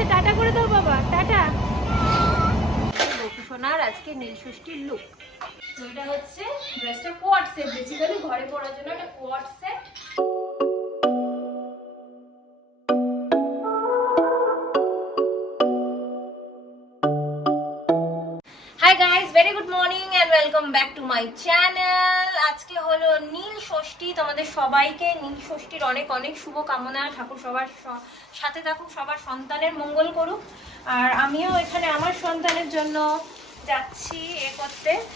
যাচ্ছে, টাটা করে দাও বাবা, টাটা। সোনার আজকে নীল ষষ্ঠীর লুক। তো এটা হচ্ছে ড্রেসটা কোয়াড সেট, বেসিক্যালি ঘরে পরার জন্য একটা quad set. Hi guys, very good morning and welcome back to my channel. আজকে হলো নীল ষষ্ঠী। তোমাদের সবাইকে নীল ষষ্ঠীর অনেক অনেক শুভকামনা। ঠাকুর সবার সাথে থাকুক, সবার সন্তানের মঙ্গল করুক। আর আমিও এখানে আমার সন্তানের জন্য যাচ্ছি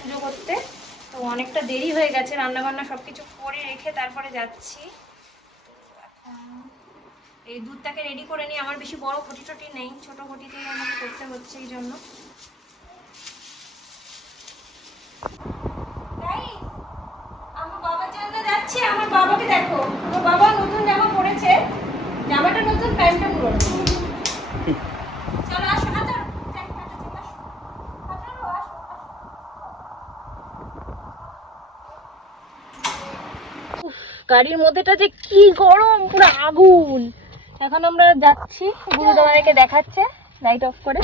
পুজো করতে। তো অনেকটা দেরি হয়ে গেছে, রান্নাবান্না সবকিছু করে রেখে তারপরে যাচ্ছি। তো এখন এই দুধটাকে রেডি করে নিই। আমার বেশি বড় ঘটি টটি নেই, ছোট ঘটিতেই আমাকে করতে হচ্ছে এই জন্য। আমার বাবার জন্য যাচ্ছি। আমার বাবাকে দেখো, আমার বাবা নতুন জামা পরেছে, জামাটা নতুন, প্যান্টটা পুরনো। চলো আসো, হাঁটো। গাড়ির মধ্যেটা যে কি গরম, পুরো আগুন। এখন আমরা যাচ্ছি, গুরুদেবকে দেখাচ্ছে লাইট অফ করে।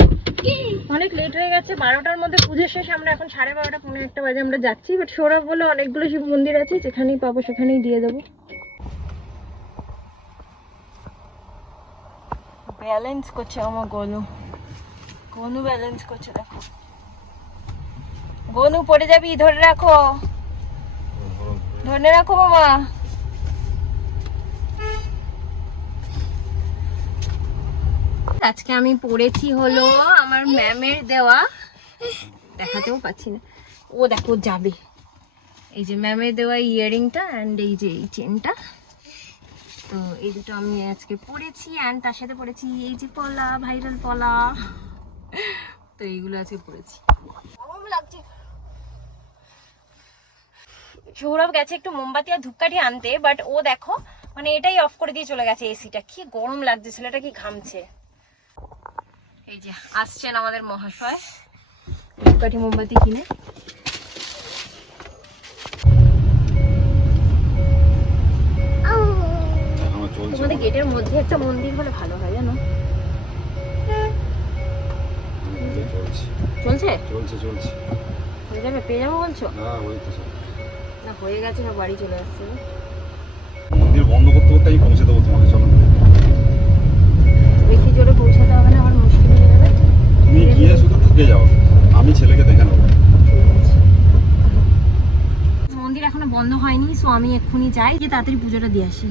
অনেক লেট হয়ে গেছে, 12টার মধ্যে পুজো শেষ। আমরা এখন 12:30 পৌনে 1টা বাজে আমরা যাচ্ছি। বাট সৌরভ বলে অনেকগুলো শিব মন্দির আছে, যেখানেই পাবো সেখানেই দিয়ে দেবো। ব্যালেন্স করছে আমার গনু ব্যালেন্স করছে, দেখো। গনু পড়ে যাবি, ধরে রাখো মামা। আজকে আমি পড়েছি হলো আমার ম্যামের দেওয়া, দেখাতেও পাচ্ছি না, ও দেখো যাবে। এই যে ম্যামের দেওয়া ইয়াররিংটা অ্যান্ড এই যে এই চেনটা। তো এই দুটো আমি আজকে পড়েছি, অ্যান্ড তার সাথে পড়েছি এই যে পলা, ভাইরাল পলা। তো এইগুলো আজকে পড়েছি। গরম লাগছে। সৌরভ গেছে একটু মোমবাতি আর ধূপকাঠি আনতে, বাট ও দেখো মানে এটাই অফ করে দিয়ে চলে গেছে এসিটা। কি গরম লাগছে, ছেলেটা কি ঘামছে। এই যে আসছেন আমাদের মহাশয় ধূপকাঠি মোমবাতি কিনে। তোমাদের গেটের মধ্যে একটা মন্দির হলে ভালো হয়, জানো। চলছে হয়ে যাবে, পেয়ে যাবো বলছো? না হয়ে গেছে, না বাড়ি চলে আসছে। মন্দির বন্ধ করতে আমি পৌঁছে দেবো তোমাকে, চলো। বেশি জোরে পৌঁছাতে হবে না, আমার মুশকিল হয়ে যাবে। তুমি গিয়ে শুধু ঢুকে যাও, আমি ছেলেকে দেখে নেবো। মন্দির এখনো বন্ধ হয়নি, সো আমি এক্ষুনি যাই, যে তাড়াতাড়ি পুজোটা দিয়ে আসি।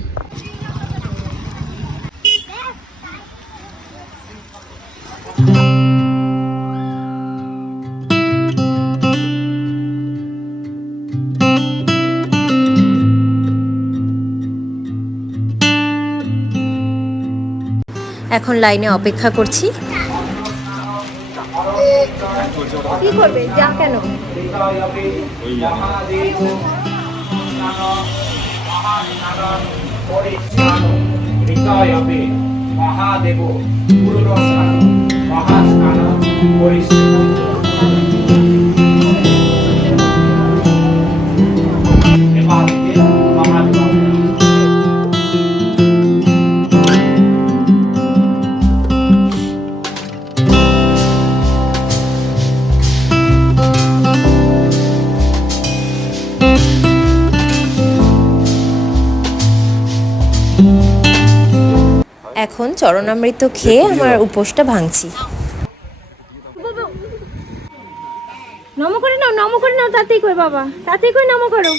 এখন লাইনে অপেক্ষা করছি। কি করবে, যা কেন? মহাদেব মহাস্নান এখন চরণামৃত খেয়ে আমার উপোসটা ভাঙছি। নমো করে নাও, তাতেই কই বাবা, তাতেই কই নমো করো।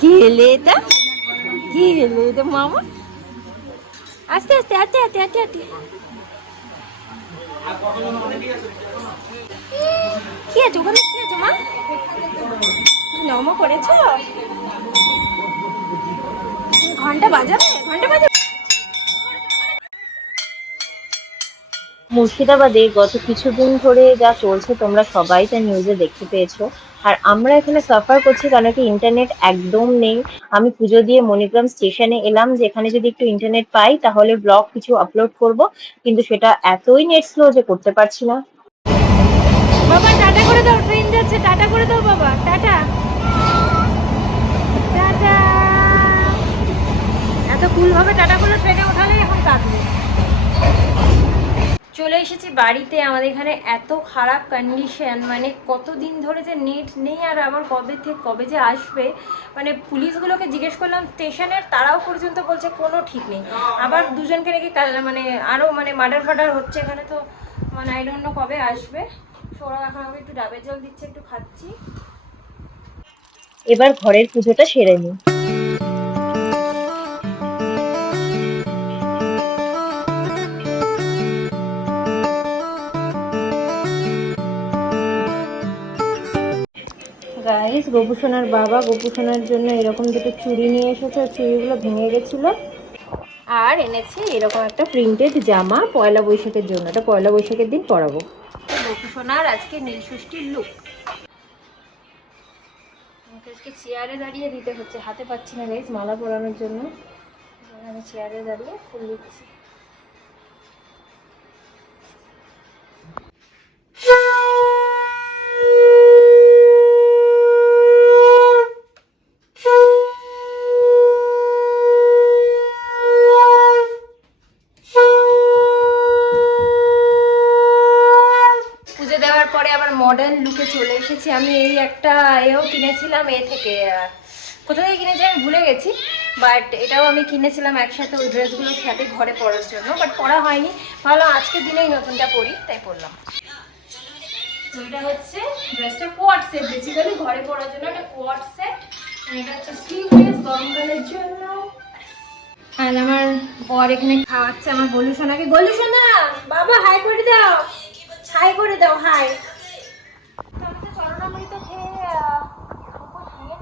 কি হলে এটা মামা? আস্তে আস্তে কি আছে ওখানে, কি আছে মা? নমো করেছো? ঘন্টা বাজাবে। মুর্শিদাবাদে গত কিছুদিন ধরে যা চলছে তোমরা সবাই তা নিউজে দেখতে পেয়েছো। আর আমরা এখানে সাফার করছি কারণ কি ইন্টারনেট একদম নেই। আমি পুজো দিয়ে মণিগ্রাম স্টেশনে এলাম যে এখানে যদি একটু ইন্টারনেট পাই তাহলে ব্লগ কিছু আপলোড করব, কিন্তু সেটা এতই নেট স্লো যে করতে পারছি না। বাবা টাটা করে দাও, ট্রেন যাচ্ছে, টাটা করে দাও বাবা, টাটা টাটা। ফুলভাবে টাটা করলে ট্রেনে ওঠালেই এখন কাঁদবে। চলে এসেছি বাড়িতে। আমাদের এখানে এত খারাপ কন্ডিশন, মানে কতদিন ধরে যে নেট নেই আর আবার কবে থেকে কবে যে আসবে, মানে পুলিশগুলোকে জিজ্ঞেস করলাম স্টেশনের, তারাও পর্যন্ত বলছে কোনো ঠিক নেই। আবার দুজনকে নাকি মানে আরও মানে মার্ডার ফার্ডার হচ্ছে এখানে, তো মানে আই ডোন্ট নো কবে আসবে। সৌরভ এখন আমাকে একটু ডাবের জল দিচ্ছে, একটু খাচ্ছি। এবার ঘরের পুজোটা সেরে নিই। গাইস, গোপুসোনার বাবা গোপুসোনার জন্য এরকম দুটো চুড়ি নিয়ে এসেছে। চুড়িগুলো ভেঙে গেছিল। আর এনেছি এরকম একটা প্রিন্টেড জামা পয়লা বৈশাখের জন্য। এটা পয়লা বৈশাখের দিন পরাবো। গোপুসোনার আজকে নীলষষ্ঠীর লুক। আমাকে আজকে চেয়ারে দাঁড়িয়ে দিতে হচ্ছে, হাতে পাচ্ছি না গাইস মালা পরানোর জন্য। আমি চেয়ারে দাঁড়িয়ে ফুল দিচ্ছি। পরে আবার মডার্ন লুকে চলে এসেছি। আমি এই একটা এও কিনেছিলাম থেকে, কোথা থেকে কিনেছি আমি ভুলে গেছি, বাট এটাও আমি কিনেছিলাম একসাথে ওই ড্রেসগুলোর সাথে ঘরে পরার জন্য, বাট পরা হয়নি। ভালো আজকের দিনেই নতুনটা পরি, তাই পরলাম। তো এটা হচ্ছে ড্রেসটা কোয়াড সেট, বেসিক্যালি ঘরে পরার জন্য একটা কোয়াড সেট। এটা হচ্ছে স্লিভলেস গরমকালের জন্য। আর আমার বর এখানে খাওয়াচ্ছে আমার গলু সোনাকে। গলু সোনা বাবা হাই করে দাও, হাই করে দাও, হাই। আমি তো চরণামৃত খেয়ে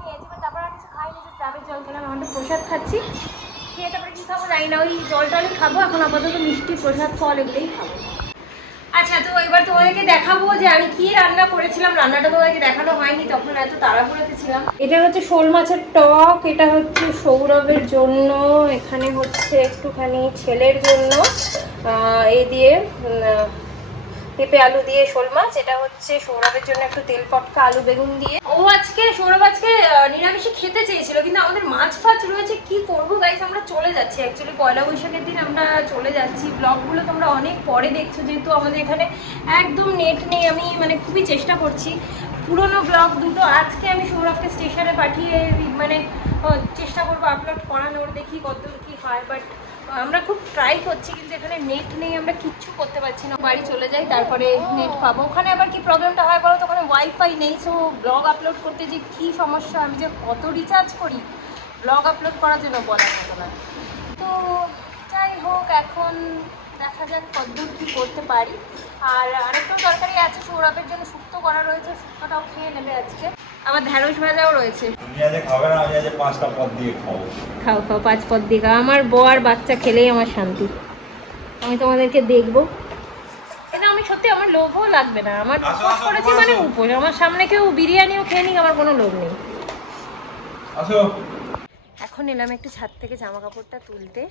নিয়েছি, তারপর আর কিছু খাইনি, যে ডাবের জল খেলাম। আমাদের প্রসাদ খাচ্ছি, খেয়ে তারপরে কি খাবো জানি না, ওই জল টলই খাবো। এখন আপাতত মিষ্টি প্রসাদ ফল এগুলোই খাবো। আচ্ছা, তো এবার তোমাদেরকে দেখাবো যে আমি কি রান্না করেছিলাম। রান্নাটা তোমাদেরকে দেখানো হয়নি, তখন এত তাড়াহুড়োতে ছিলাম। এটা হচ্ছে শোল মাছের টক, এটা হচ্ছে সৌরভের জন্য, এখানে হচ্ছে একটুখানি ছেলের জন্য এই দিয়ে পেঁপে আলু দিয়ে শোল মাছ। এটা হচ্ছে সৌরভের জন্য একটু তেল পটকা আলু বেগুন দিয়ে। ও আজকে সৌরভ আজকে নিরামিষে খেতে চেয়েছিল, কিন্তু আমাদের মাছ ফাছ রয়েছে, কি করবো গাইস। আমরা চলে যাচ্ছি, অ্যাকচুয়ালি পয়লা বৈশাখের দিন আমরা চলে যাচ্ছি। ব্লগগুলো তোমরা অনেক পরে দেখছো, যেহেতু আমাদের এখানে একদম নেট নেই। আমি মানে খুবই চেষ্টা করছি পুরোনো ব্লগ দুটো আজকে আমি সৌরভকে স্টেশনে পাঠিয়ে মানে চেষ্টা করবো আপলোড করানোর, দেখি কতদূর কি হয়। বাট আমরা খুব ট্রাই করছি, কিন্তু এখানে নেট নেই, আমরা কিচ্ছু করতে পারছি না। বাড়ি চলে যাই, তারপরে নেট পাবো। ওখানে আবার কি প্রবলেমটা হয় বলো তো, ওখানে ওয়াইফাই নেই। সো ব্লগ আপলোড করতে যে কী সমস্যা, আমি যে কত রিচার্জ করি ব্লগ আপলোড করার জন্য বলার মতো না। তো যাই হোক, এখন দেখা যাক কতদূর কী করতে পারি। আর আরেকটা তরকারি আছে সৌরভের জন্য, শুক্তো করা রয়েছে, শুক্তোটাও খেয়ে নেবে আজকে। আবার ঢ্যাঁড়স ভাজাও রয়েছে। খাও খাও, 5 পদ দিয়ে খাও। আমার বর বাচ্চা খেলেই আমার শান্তি। আমি তোমাদেরকে দেখবো, কিন্তু আমি সত্যি আমার লোভও লাগবে না। আমার উপোস করেছি মানে উপোস। আমার সামনে কেউ বিরিয়ানিও খেয়ে নিক, আমার কোনো লোভ নেই। এখন এলাম একটু ছাদ থেকে জামা কাপড়টা তুলতে।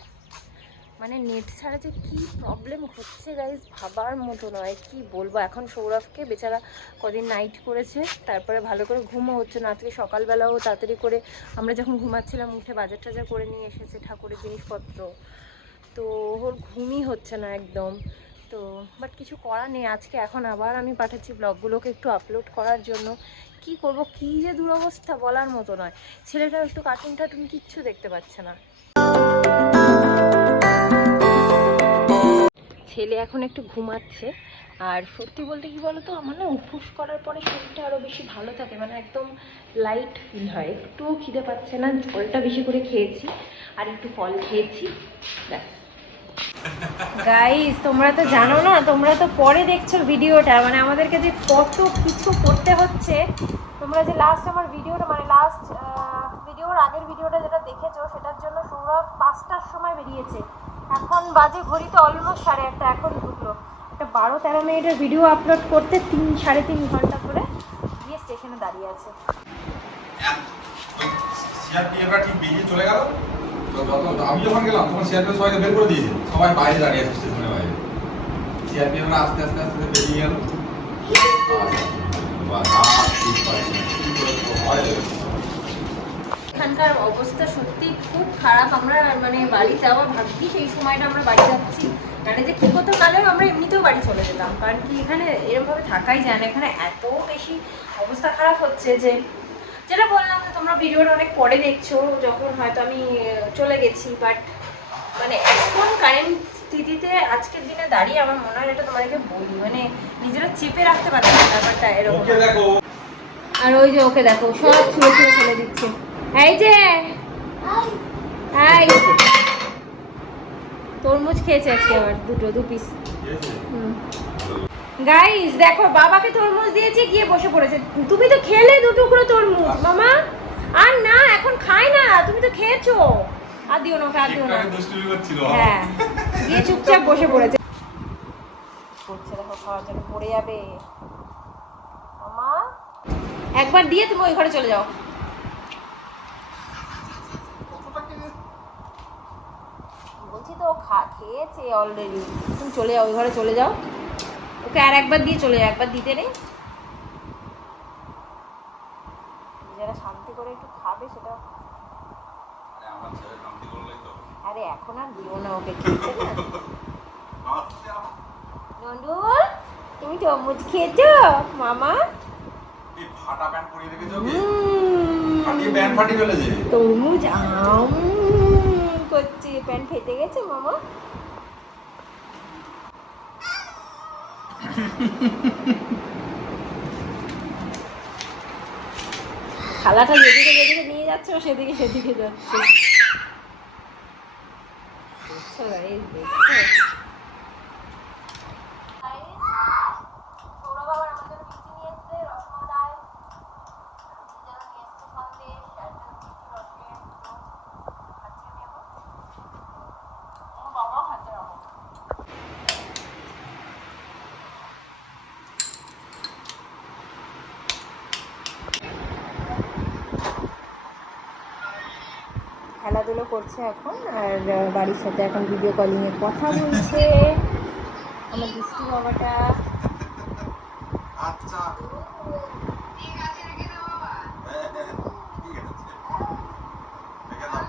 মানে নেট ছাড়া যে কী প্রবলেম হচ্ছে গাইজ, ভাবার মতো নয়। কি বলবো, এখন সৌরভকে বেচারা কদিন নাইট করেছে, তারপরে ভালো করে ঘুমও হচ্ছে না। আজকে সকালবেলাও তাড়াতাড়ি করে আমরা যখন ঘুমাচ্ছিলাম উঠে বাজার টাজার করে নিয়ে এসেছে ঠাকুরের জিনিসপত্র, তো ওর ঘুমই হচ্ছে না একদম। তো বাট কিছু করার নেই। আজকে এখন আবার আমি পাঠাচ্ছি ব্লগগুলোকে একটু আপলোড করার জন্য। কি করব, কি যে দুরবস্থা বলার মতো নয়। ছেলেটাও একটু কার্টুন টার্টুন কিচ্ছু দেখতে পাচ্ছে না। ছেলে এখন একটু ঘুমাচ্ছে। আর সত্যি বলতে কি বলতো, আমার না উপোস করার পরে শরীরটা আরও বেশি ভালো থাকে, মানে একদম লাইট ফিল হয়। একটুও খিদে পাচ্ছে না, জলটা বেশি করে খেয়েছি আর একটু ফল খেয়েছি, ব্যাস। গাইস, তোমরা তো জানো না, তোমরা তো পরে দেখছো ভিডিওটা, মানে আমাদেরকে যে কত কিছু করতে হচ্ছে। তোমরা যে লাস্ট আমার ভিডিওটা, মানে লাস্ট ভিডিওর আগের ভিডিওটা যেটা দেখেছো, সেটার জন্য সৌরভ 5টার সময় বেরিয়েছে। এখন বাজে ঘড়িতে অলমোস্ট 1:30। এখন ঢুকলো। একটা 12-13 মিনিটের ভিডিও আপলোড করতে 3-3.5 ঘন্টা করে গিয়ে স্টেশনে দাঁড়িয়ে আছে। আমি যখন গেলাম তখন সিআরপিএফ সবাইকে বের করে দিয়েছে, সবাই বাইরে দাঁড়িয়ে আছে স্টেশনের বাইরে। সিআরপিএফরা আস্তে আস্তে আস্তে বেরিয়ে গেল। এখানকার অবস্থা সত্যি খুব খারাপ। আমরা মানে বাড়ি যাওয়া ভাবছি সেই সময়টা আমরা বাড়ি যাচ্ছি, মানে যে কি করতে কালে আমরা এমনিতেও বাড়ি চলে যেতাম, কারণ কি এখানে এরকমভাবে থাকাই যায় না। এখানে এত বেশি অবস্থা খারাপ হচ্ছে যে, যেটা বললাম যে তোমরা ভিডিওটা অনেক পরে দেখছো, যখন হয়তো আমি চলে গেছি, বাট মানে এখন কারেন্ট স্থিতিতে আজকের দিনে দাঁড়িয়ে আমার মনে হয় এটা তোমাদেরকে বলি, মানে নিজেরা চেপে রাখতে পারছে না ব্যাপারটা এরকম। ওকে দেখো, আর ওই যে ওকে দেখো সব ছুঁড়ে ছুঁড়ে ফেলে দিচ্ছে। এই যে এই তরমুজ খেয়েছে আজকে আবার দু পিস। গাইস দেখো বাবাকে তরমুজ দিয়েছে, গিয়ে বসে পড়েছে। তুমি তো খেলে 2 টুকরো তরমুজ মামা, আর না এখন খাই না, তুমি তো খেয়েছো, আর দিও না ওকে, আর দিও না। দুষ্টুমি করছিল। হ্যাঁ গিয়ে চুপচাপ বসে পড়েছে, করছে দেখো খাওয়ার জন্য, পড়ে যাবে মামা। একবার দিয়ে তুমি ওই ঘরে চলে যাও। বলছি তো খেয়েছে অলরেডি, তুমি চলে যাও ওই ঘরে চলে যাও, ওকে আর একবার দিয়ে চলে যাও, একবার দিতে নেই। যারা শান্তি করে একটু খাবে সেটা। আরে আমার ছেলে শান্তি করলেই তো। আরে এখন আর দিও না ওকে, খেয়েছে না। আচ্ছা, নন্ডুল তুমি তরমুজ খেয়েছো মামা? এই ফাটা প্যান্ট পরিয়ে রেখেছো কি? ফাটিয়ে প্যান্ট ফাটিয়ে ফেলেছে। তরমুজ আম করছে, প্যান্ট ফেটে গেছে মামা। খালাটা যেদিকে যেদিকে নিয়ে যাচ্ছে ও সেদিকে সেদিকে যাচ্ছে। দেখছো guys, দেখছো? সৌরভ আবার আমার জন্য মিষ্টি নিয়ে এসছে, রসমালাই, যেন নিয়ে এসছে সন্দেশ, আর একটা মিষ্টি রসের তো খাচ্ছি আমি এখন। আমার বাবাও খাচ্ছে এখন। খেলাধুলো করছে এখন, আর বাড়ির সাথে এখন ভিডিও কলিং এ কথা বলছে আমার দুষ্টু বাবাটা। আচ্ছা ঠিক আছে, রেখে দাও বাবা। ঠিক আছে রেখে দাও।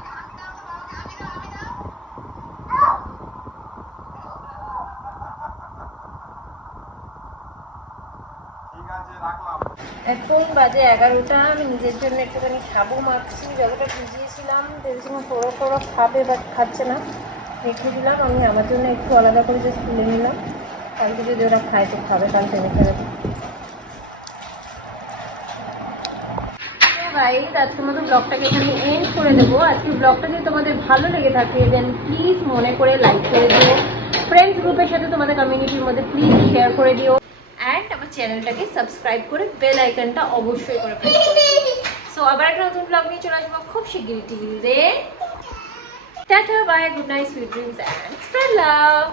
ঠিক আছে রাখলাম। এখন বাজে 11টা, আমি নিজের জন্য একটুখানি সাবু মাখছি, যতটা ভিজিয়েছিলাম ভেবেছিলাম সৌরভ খাবে, বাট খাচ্ছে না, রেখে দিলাম। আমি আমার জন্য একটু আলাদা করে জাস্ট তুলে নিলাম, কালকে যদি ওরা খায় তো খাবে, কালকে রেখে দেবো। গাইস আজকের মতো ব্লগটাকে এখানে এন্ড করে দেবো। আজকের ব্লগটা যদি তোমাদের ভালো লেগে থাকে দেন প্লিজ মনে করে লাইক করে দিও, ফ্রেন্ডস গ্রুপের সাথে তোমাদের কমিউনিটির মধ্যে প্লিজ শেয়ার করে দিও, অ্যান্ড আমার চ্যানেলটাকে সাবস্ক্রাইব করে বেল আইকনটা অবশ্যই করে প্রেস করে দিও। সো আবার একটা নতুন ব্লগ নিয়ে চলে আসবো খুব শিগগিরই। Till then tata bye, good night, sweet dreams and spread love.